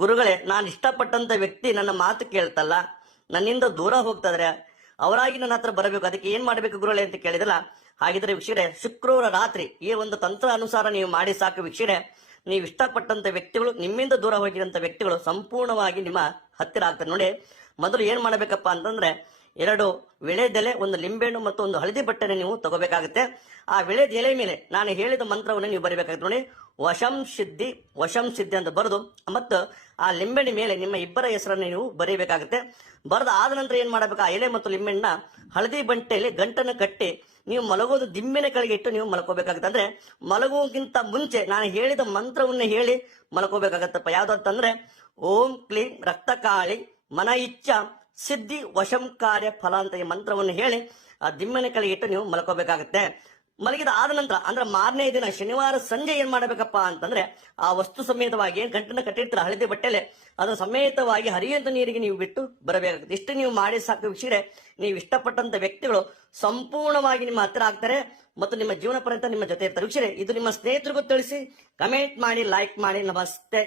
ಗುರುಗಳೇ, ನಾನು ಇಷ್ಟಪಟ್ಟಂತ ವ್ಯಕ್ತಿ ನನ್ನ ಮಾತು ಕೇಳ್ತಲ್ಲ, ನನ್ನಿಂದ ದೂರ ಹೋಗ್ತಾ ಇದಾರೆ ಅವರಾಗಿ ನನ್ನ ಹತ್ರ ಬರಬೇಕು, ಅದಕ್ಕೆ ಏನ್ ಮಾಡ್ಬೇಕು ಗುರುಗಳೇ ಅಂತ ಕೇಳಿದಲ್ಲ, ಹಾಗಿದ್ರೆ ವೀಕ್ಷಕರೇ, ಶುಕ್ರವಾರ ರಾತ್ರಿ ಈ ಒಂದು ತಂತ್ರ ಅನುಸಾರ ನೀವು ಮಾಡಿ ಸಾಕು ವೀಕ್ಷಕರೇ, ನೀವು ಇಷ್ಟಪಟ್ಟಂತ ವ್ಯಕ್ತಿಗಳು, ನಿಮ್ಮಿಂದ ದೂರ ಹೋಗಿರಂತ ವ್ಯಕ್ತಿಗಳು ಸಂಪೂರ್ಣವಾಗಿ ನಿಮ್ಮ ಹತ್ತಿರ ಆಗ್ತಾರೆ. ನೋಡಿ, ಮೊದಲು ಏನ್ ಮಾಡಬೇಕಪ್ಪ ಅಂತಂದ್ರೆ ಎರಡು ವಿಳೆದೆಲೆ ಒಂದು ಲಿಂಬೆಹಣ್ಣು ಮತ್ತು ಒಂದು ಹಳದಿ ಬಟ್ಟೆನ ನೀವು ತಗೋಬೇಕಾಗುತ್ತೆ. ಆ ವಿಳೆದೆಲೆ ಮೇಲೆ ನಾನು ಹೇಳಿದ ಮಂತ್ರವನ್ನು ನೀವು ಬರೀಬೇಕಾಗುತ್ತೆ ನೋಡಿ. ವಶಂ ಸಿದ್ಧಿ ವಶಂ ಸಿದ್ಧಿ ಅಂತ ಬರೆದು, ಮತ್ತು ಆ ಲಿಂಬೆಣ್ಣೆ ಮೇಲೆ ನಿಮ್ಮ ಇಬ್ಬರ ಹೆಸರನ್ನು ನೀವು ಬರೀಬೇಕಾಗುತ್ತೆ. ಬರೆದ ಆದ ನಂತರ ಏನು ಮಾಡಬೇಕು? ಆ ಎಲೆ ಮತ್ತು ಲಿಂಬೆಣ್ಣ ಹಳದಿ ಬಂಟೆಯಲ್ಲಿ ಗಂಟನ್ನು ಕಟ್ಟಿ, ನೀವು ಮಲಗೋದು ದಿಮ್ಮಿನ ಕೆಳಗೆ ಇಟ್ಟು ನೀವು ಮಲ್ಕೋಬೇಕಾಗುತ್ತೆ. ಅಂದ್ರೆ ಮಲಗೋಕ್ಕಿಂತ ಮುಂಚೆ ನಾನು ಹೇಳಿದ ಮಂತ್ರವನ್ನು ಹೇಳಿ ಮಲ್ಕೋಬೇಕಾಗತ್ತಪ್ಪ. ಯಾವ್ದು ಅಂತಂದ್ರೆ, ಓಂ ಕ್ಲೀಂ ರಕ್ತಕಾಳಿ ಮನ ಇಚ್ಛ ಸಿದ್ಧಿ ವಶಂ ಕಾರ್ಯ ಫಲ ಅಂತ ಈ ಮಂತ್ರವನ್ನು ಹೇಳಿ ಆ ದಿಮ್ಮನೆ ಕೆಳಗೆ ಇಟ್ಟು ನೀವು ಮಲ್ಕೋಬೇಕಾಗುತ್ತೆ. ಮಲಗಿದ ಆದ ನಂತರ, ಅಂದ್ರೆ ಮಾರನೇ ದಿನ ಶನಿವಾರ ಸಂಜೆ ಏನ್ ಮಾಡಬೇಕಪ್ಪ ಅಂತಂದ್ರೆ ಆ ವಸ್ತು ಸಮೇತವಾಗಿ ಏನ್ ಗಂಟನ್ನ ಕಟ್ಟಿರ್ತೀರ ಹಳದಿ ಬಟ್ಟೆಲೆ, ಅದನ್ನ ಸಮೇತವಾಗಿ ಹರಿಯಂತ ನೀರಿಗೆ ನೀವು ಬಿಟ್ಟು ಬರಬೇಕಾಗುತ್ತೆ. ಇಷ್ಟು ನೀವು ಮಾಡಿ ಸಾಕು ವಿಷಯ ನೀವು ಇಷ್ಟಪಟ್ಟಂತ ವ್ಯಕ್ತಿಗಳು ಸಂಪೂರ್ಣವಾಗಿ ನಿಮ್ಮ ಹತ್ತಿರ ಆಗ್ತಾರೆ ಮತ್ತು ನಿಮ್ಮ ಜೀವನ ಪರ್ಯಂತ ನಿಮ್ಮ ಜೊತೆ ಇರ್ತಾರೆ. ವಿಷಯ ಇದು ನಿಮ್ಮ ಸ್ನೇಹಿತರಿಗೂ ತಿಳಿಸಿ, ಕಮೆಂಟ್ ಮಾಡಿ, ಲೈಕ್ ಮಾಡಿ, ನಮಸ್ತೆ.